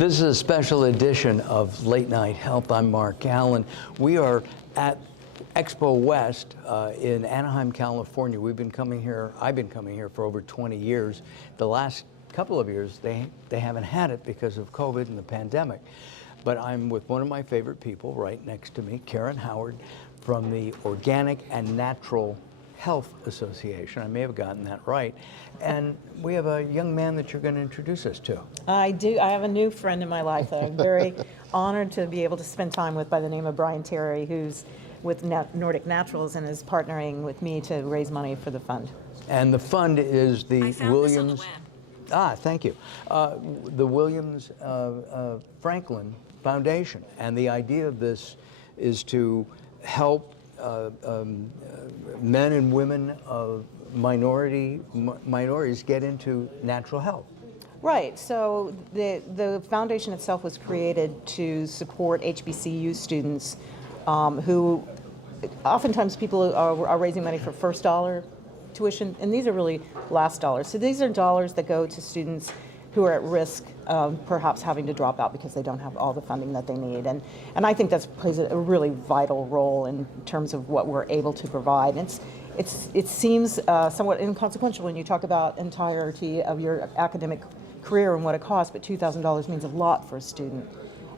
This is a special edition of Late Night Health. I'm Mark Alyn. We are at Expo West in Anaheim, California. I've been coming here for over 20 years. The last couple of years, they haven't had it because of COVID and the pandemic. But I'm with one of my favorite people right next to me, Karen Howard, from the Organic and Natural Health Association. I may have gotten that right. And we have a young man that you're going to introduce us to. I do. I have a new friend in my life that I'm very honored to be able to spend time with by the name of Brian Terry, who's with Nordic Naturals and is partnering with me to raise money for the fund. And the fund is the Williams. Thank you. The Williams Franklin Foundation. And the idea of this is to help men and women of minorities get into natural health. Right. So the foundation itself was created to support HBCU students who oftentimes people are raising money for first dollar tuition, and these are really last dollars. So these are dollars that go to students who are at risk of perhaps having to drop out because they don't have all the funding that they need. And I think that plays a really vital role in terms of what we're able to provide. It seems somewhat inconsequential when you talk about entirety of your academic career and what it costs, but $2,000 means a lot for a student.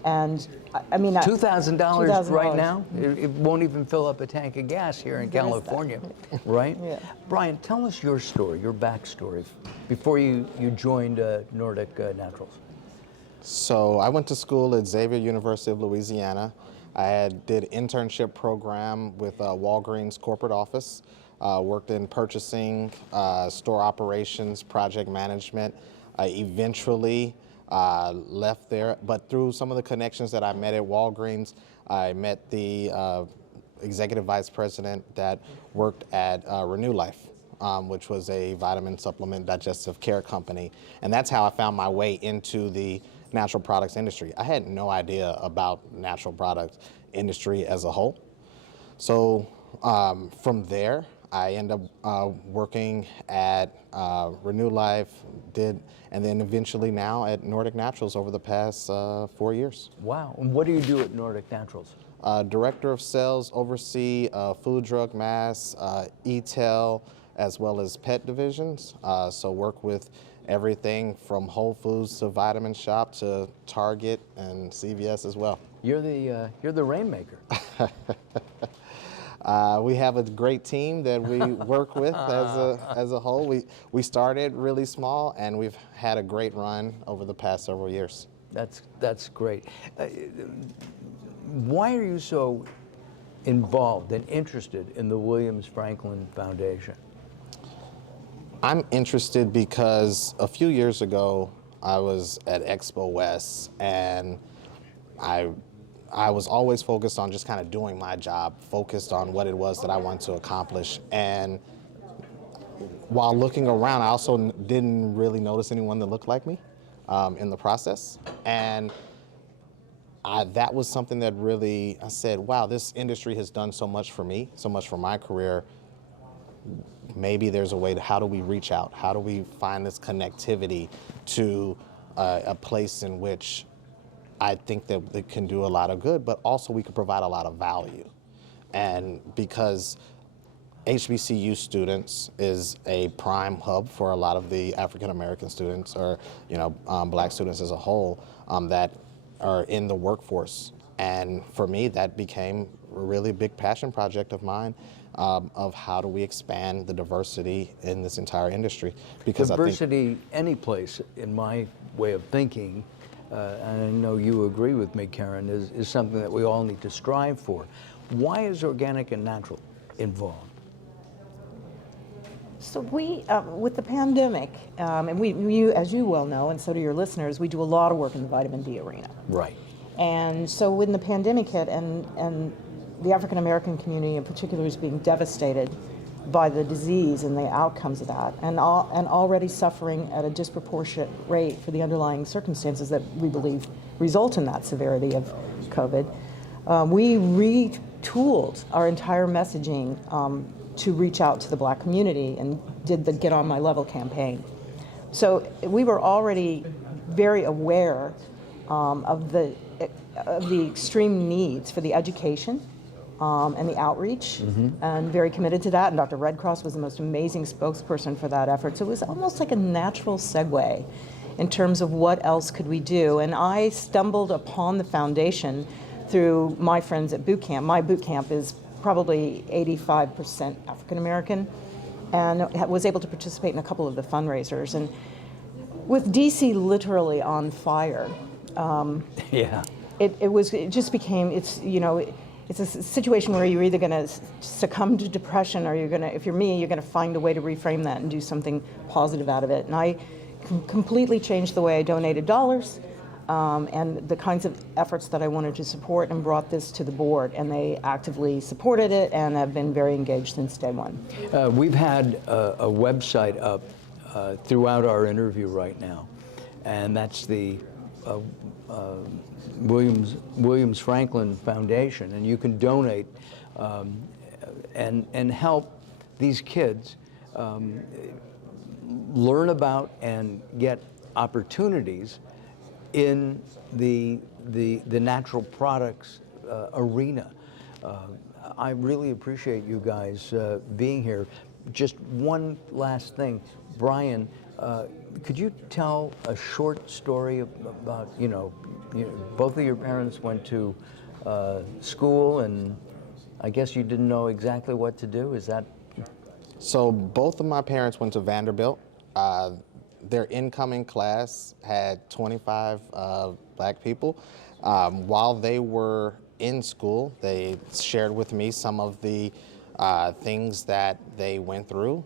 And I mean, $2,000 right now? It won't even fill up a tank of gas here in California, right? Yeah. Brian, tell us your story, your backstory, before you joined Nordic Naturals. So I went to school at Xavier University of Louisiana. I did internship program with Walgreens corporate office, worked in purchasing, store operations, project management. Eventually left there, but through some of the connections that I met at Walgreens, I met the executive vice president that worked at Renew Life, which was a vitamin supplement digestive care company. And that's how I found my way into the natural products industry. I had no idea about natural products industry as a whole. So from there, I ended up working at Renew Life, and then eventually now at Nordic Naturals over the past 4 years. Wow. And what do you do at Nordic Naturals? Director of Sales, oversee food, drug, mass, e-tail, as well as pet divisions. So work with everything from Whole Foods to Vitamin Shop to Target and CVS as well. You're the rainmaker. We have a great team that we work with as a whole. We started really small, and we've had a great run over the past several years. That's great. Why are you so involved and interested in the Williams Franklin Foundation? I'm interested because a few years ago, I was at Expo West, and I was always focused on just kind of doing my job, focused on what it was that I wanted to accomplish. And while looking around, I also didn't really notice anyone that looked like me in the process. And that was something that really, I said, wow, this industry has done so much for me, so much for my career. Maybe there's a way to, how do we reach out? How do we find this connectivity to a place in which I think that it can do a lot of good, but also we can provide a lot of value. And because HBCU students is a prime hub for a lot of the African American students, or black students as a whole, that are in the workforce. And for me, that became a really big passion project of mine, of how do we expand the diversity in this entire industry. Because diversity any place, in my way of thinking, and I know you agree with me, Karen, is something that we all need to strive for. Why is organic and natural involved? So we, with the pandemic, and we, as you well know, and so do your listeners, we do a lot of work in the vitamin D arena. Right. And so when the pandemic hit, and the African American community in particular is being devastated by the disease and the outcomes of that, and already suffering at a disproportionate rate for the underlying circumstances that we believe result in that severity of COVID, we retooled our entire messaging to reach out to the black community and did the Get On My Level campaign. So we were already very aware of the extreme needs for the education and the outreach, and very committed to that. And Dr. Redcross was the most amazing spokesperson for that effort. So it was almost like a natural segue in terms of what else could we do. And I stumbled upon the foundation through my friends at boot camp. My boot camp is probably 85% African American, and was able to participate in a couple of the fundraisers. And with DC literally on fire, Yeah. it just became, it's a situation where you're either going to succumb to depression, or if you're me, you're going to find a way to reframe that and do something positive out of it. And I completely changed the way I donated dollars and the kinds of efforts that I wanted to support, and brought this to the board, and they actively supported it and have been very engaged since day one. We've had a website up throughout our interview right now, and that's the Williams Franklin Foundation, and you can donate and help these kids learn about and get opportunities in the natural products arena. I really appreciate you guys being here. Just one last thing, Brian, could you tell a short story about, both of your parents went to school, and I guess you didn't know exactly what to do, is that? So both of my parents went to Vanderbilt. Their incoming class had 25 black people. While they were in school, they shared with me some of the things that they went through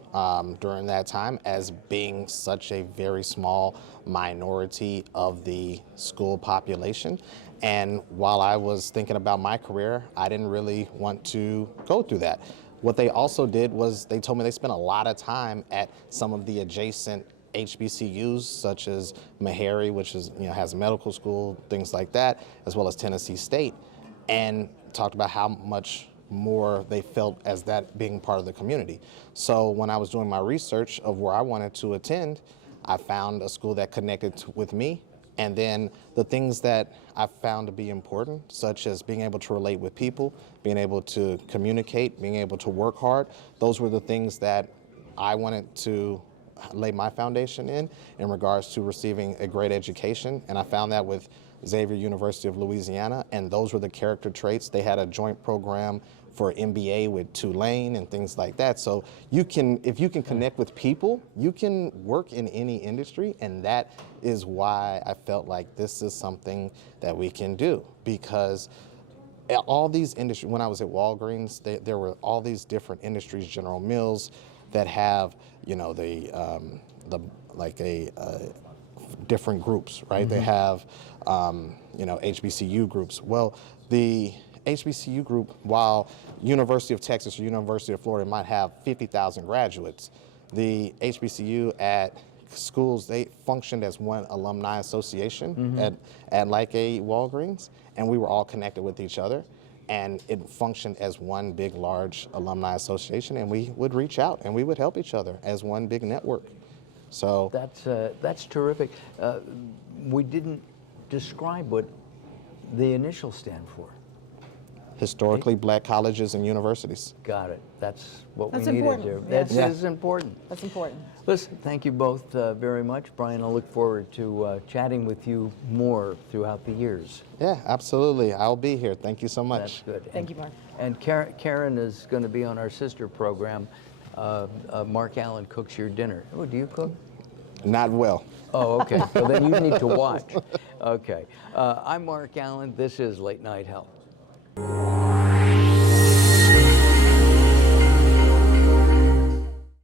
during that time, as being such a very small minority of the school population. And while I was thinking about my career, I didn't really want to go through that. What they also did was they told me they spent a lot of time at some of the adjacent HBCUs, such as Meharry, which is, has a medical school, things like that, as well as Tennessee State, and talked about how much more they felt as that being part of the community. So when I was doing my research of where I wanted to attend, I found a school that connected with me. And then the things that I found to be important, such as being able to relate with people, being able to communicate, being able to work hard, those were the things that I wanted to lay my foundation in regards to receiving a great education. And I found that with Xavier University of Louisiana, and those were the character traits. They had a joint program for MBA with Tulane and things like that. So if you can connect with people, you can work in any industry, and that is why I felt like this is something that we can do. Because all these industries, when I was at Walgreens, there were all these different industries, General Mills, that have, different groups, right? They have, HBCU groups. Well, the HBCU group, while University of Texas or University of Florida might have 50,000 graduates, the HBCU at schools, they functioned as one alumni association at like a Walgreens, and we were all connected with each other. And it functioned as one big, large alumni association, and we would reach out and we would help each other as one big network. So that's terrific. We didn't describe what the initials stand for. Historically Black colleges and universities. Got it. That's what That's we needed important. to. Yeah. That is important. That's important. Listen, thank you both very much. Brian, I look forward to chatting with you more throughout the years. Yeah, absolutely. I'll be here. Thank you so much. That's good. Thank you, Mark. And Karen is going to be on our sister program. Mark Alyn cooks your dinner. Oh, do you cook? Not well. Oh, okay. Well, then you need to watch. Okay. I'm Mark Alyn. This is Late Night Health.